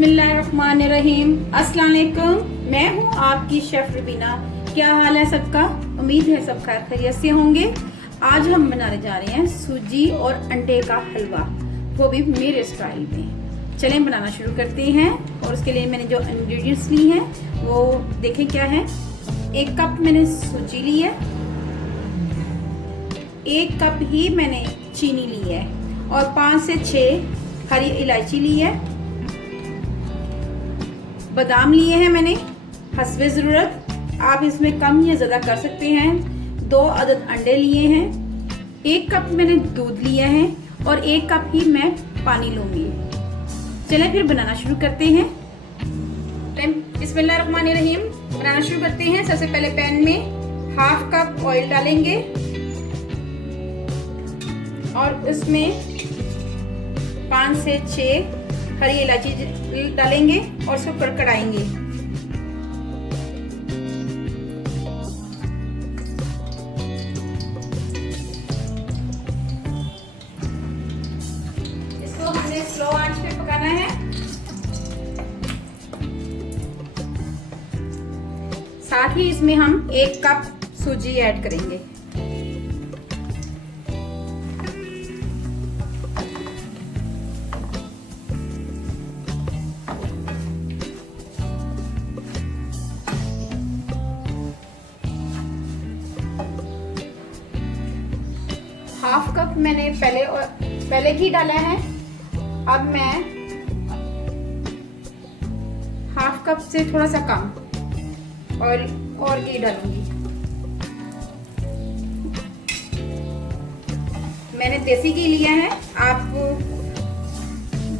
बिस्मिल्लाहिर्रहमानिर्रहीम। अस्सलाम वालेकुम। मैं हूँ आपकी शेफ रुबीना। क्या हाल है सबका? उम्मीद है सब खैर खैरियत से होंगे। आज हम बनाने जा रहे हैं सूजी और अंडे का हलवा, वो भी मेरे स्टाइल में। चलें बनाना शुरू करते हैं। और उसके लिए मैंने जो इंग्रेडिएंट्स ली हैं वो देखें क्या है। 1 कप मैंने सूजी ली है, 1 कप ही मैंने चीनी ली है और 5 से 6 हरी इलायची ली है। बादाम लिए हैं मैंने हस्बे ज़रूरत, आप इसमें कम या ज़्यादा कर सकते हैं। 2 अदद अंडे लिए हैं, 1 कप मैंने दूध लिया है और 1 कप ही मैं पानी लूंगी। चलें फिर बनाना शुरू करते हैं। बिस्मिल्लाहिर्रहमानिर्रहीम। बनाना शुरू करते हैं। सबसे पहले पैन में 1/2 कप ऑयल डालेंगे और उसमें 5 से 6 हरी इलायची डालेंगे और उसको कड़कड़ाएंगे। इसको हमने स्लो आंच पे पकाना है। साथ ही इसमें हम 1 कप सूजी ऐड करेंगे। हाफ कप मैंने पहले ही डाला है। अब मैं 1/2 कप से थोड़ा सा कम ऑयल और घी डालूंगी। मैंने देसी घी लिया है, आप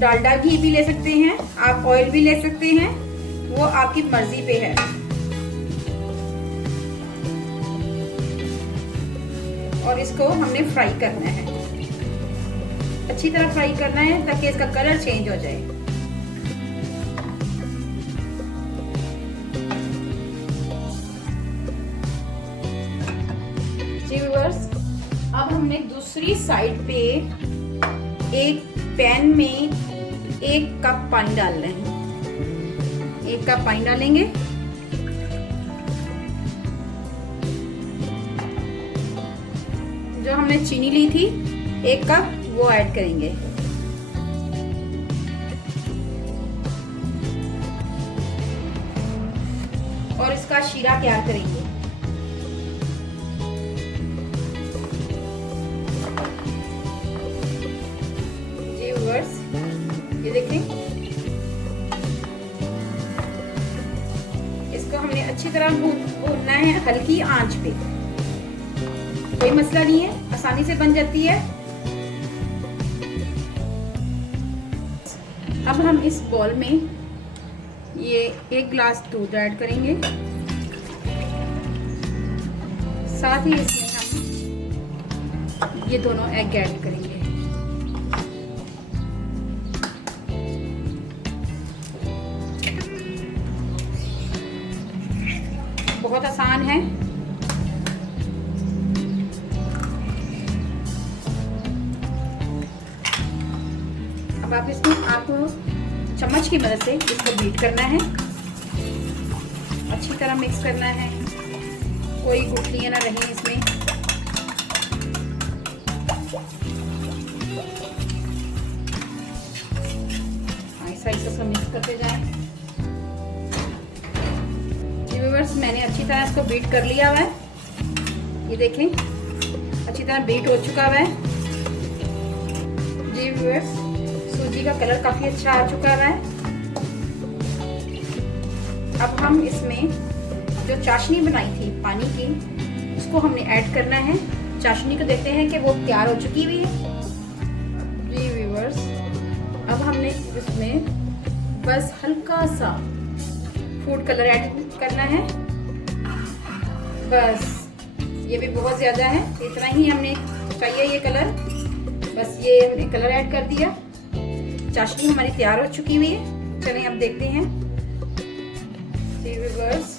डालडा घी भी ले सकते हैं, आप ऑयल भी ले सकते हैं, वो आपकी मर्जी पे है। और इसको हमने फ्राई करना है, अच्छी तरह फ्राई करना है ताकि इसका कलर चेंज हो जाए। जी व्यूअर्स, अब हमने दूसरी साइड पे एक पैन में 1 कप पानी डालना है। 1 कप पानी डालेंगे। जो हमने चीनी ली थी 1 कप, वो ऐड करेंगे। और इसका शीरा तैयार करेंगे। जी व्यूअर्स, ये देखें, इसको हमने अच्छी तरह भूनना है हल्की आंच पे। कोई मसला नहीं है, आसानी से बन जाती है। अब हम इस बॉल में ये 1 गिलास दूध ऐड करेंगे। साथ ही इसमें हम ये दोनों एग ऐड करेंगे। बहुत आसान है। अब आप इसमें आपको चम्मच की मदद से इसको बीट करना है, अच्छी तरह मिक्स करना है, कोई गुठलियां ना रहें इसमें। ऐसा इसको मिक्स करते जाएं। व्यूअर्स, मैंने अच्छी तरह इसको बीट कर लिया हुआ है। ये देखें, अच्छी तरह बीट हो चुका हुआ है। जी व्यूअर्स, सूजी का कलर काफी अच्छा आ चुका है। अब हम इसमें जो चाशनी बनाई थी पानी की, उसको हमने ऐड करना है। चाशनी को देखते हैं कि वो तैयार हो चुकी हुई है। जी व्यूअर्स, अब हमने इसमें बस हल्का सा फूड कलर ऐड करना है। बस, ये भी बहुत ज्यादा है, इतना ही हमने चाहिए ये कलर। बस ये हमने कलर ऐड कर दिया। चाशनी हमारी तैयार हो चुकी हुई है। चलें अब देखते हैं। व्यूअर्स,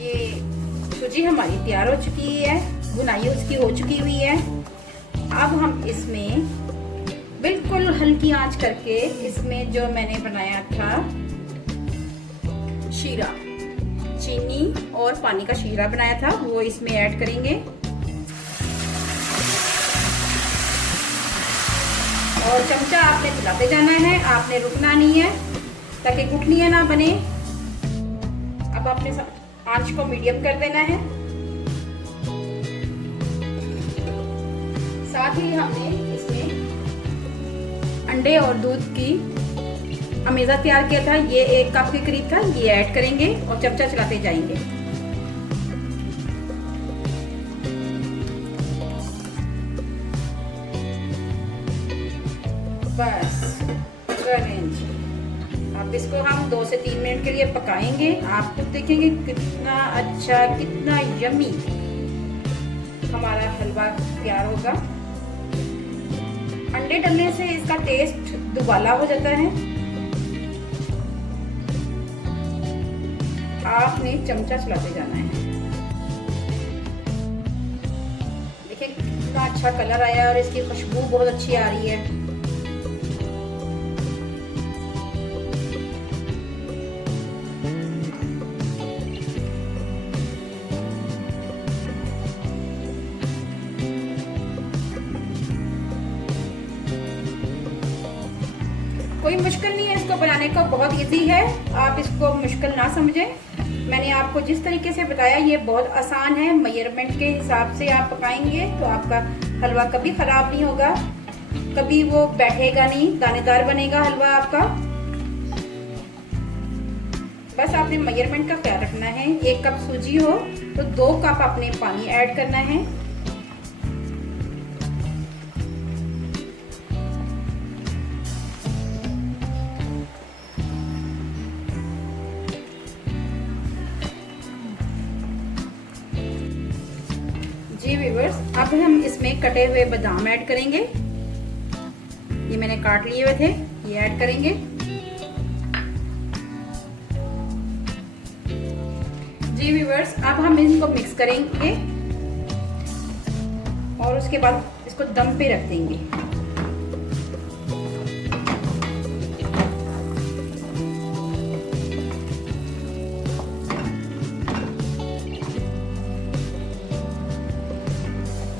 ये सूजी हमारी तैयार हो चुकी है, बुनाई उसकी हो चुकी हुई है। अब हम इसमें बिल्कुल हल्की आंच करके इसमें जो मैंने बनाया था शीरा, चीनी और पानी का शीरा बनाया था, वो इसमें ऐड करेंगे। और चमचा आपने चलाते जाना है, आपने रुकना नहीं है ताकि गुठलियां ना बने। अब आपने आंच को मीडियम कर देना है। साथ ही हमने इसमें अंडे और दूध की अमेज़ा तैयार किया था, ये 1 कप के करीब था, ये ऐड करेंगे और चमचा चलाते जाएंगे। बस अब इसको हम 2 से 3 मिनट के लिए पकाएंगे। आप खुद देखेंगे कितना अच्छा, कितना यमी हमारा हलवा तैयार होगा। अंडे डालने से इसका टेस्ट दुबाला हो जाता है। आपने चमचा चलाते जाना है। देखिए कितना अच्छा कलर आया और इसकी खुशबू बहुत अच्छी आ रही है। कोई मुश्किल नहीं है इसको बनाने को, बहुत इजी है, आप इसको मुश्किल ना समझें। मैंने आपको जिस तरीके से बताया ये बहुत आसान है। मेजरमेंट के हिसाब से आप पकाएंगे तो आपका हलवा कभी खराब नहीं होगा, कभी वो बैठेगा नहीं, दानेदार बनेगा हलवा आपका। बस आपने मेजरमेंट का ख्याल रखना है। 1 कप सूजी हो तो 2 कप आपने पानी ऐड करना है। जी व्यूअर्स, अब हम इसमें कटे हुए बादाम ऐड करेंगे। ये मैंने काट लिए हुए थे, ये ऐड करेंगे। जी व्यूअर्स, अब हम इनको मिक्स करेंगे और उसके बाद इसको दम पे रख देंगे।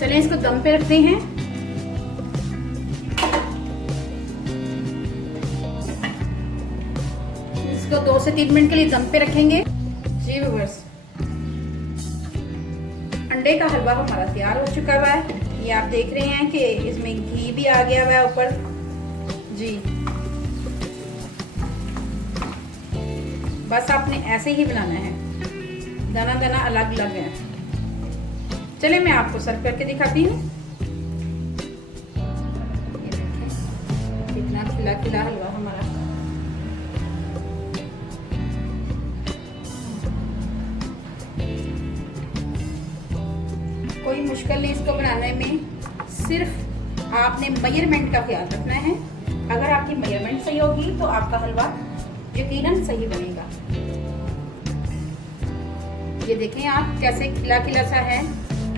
चलिए इसको दम पे रखते हैं। इसको 2 से 3 मिनट के लिए दम पे रखेंगे। जी व्यूअर्स, अंडे का हलवा हमारा तैयार हो चुका हुआ है। ये आप देख रहे हैं कि इसमें घी भी आ गया हुआ है ऊपर। जी बस आपने ऐसे ही बनाना है, दाना दाना अलग अलग है। चलिए मैं आपको सर्व करके दिखाती हूँ। ये देखें कितना खिला खिला हलवा हमारा। कोई मुश्किल नहीं इसको बनाने में, सिर्फ आपने मेजरमेंट का ख्याल रखना है। अगर आपकी मेजरमेंट सही होगी तो आपका हलवा यकीनन सही बनेगा। ये देखें आप कैसे खिला खिला सा है,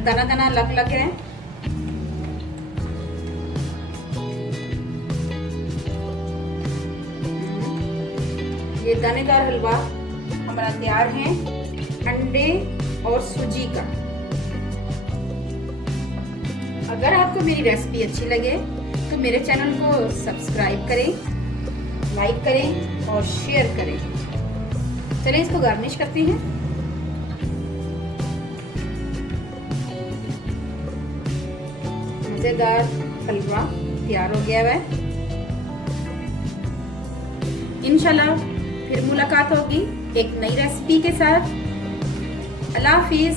दाना दाना अलग अलग है। ये दानेदार हलवा हमारा तैयार है अंडे और सूजी का। अगर आपको मेरी रेसिपी अच्छी लगे तो मेरे चैनल को सब्सक्राइब करें, लाइक करें और शेयर करें। चलिए इसको गार्निश करते हैं। मजेदार हलवा तैयार हो गया है। इंशाल्लाह फिर मुलाकात होगी एक नई रेसिपी के साथ। अल्लाह हाफिज।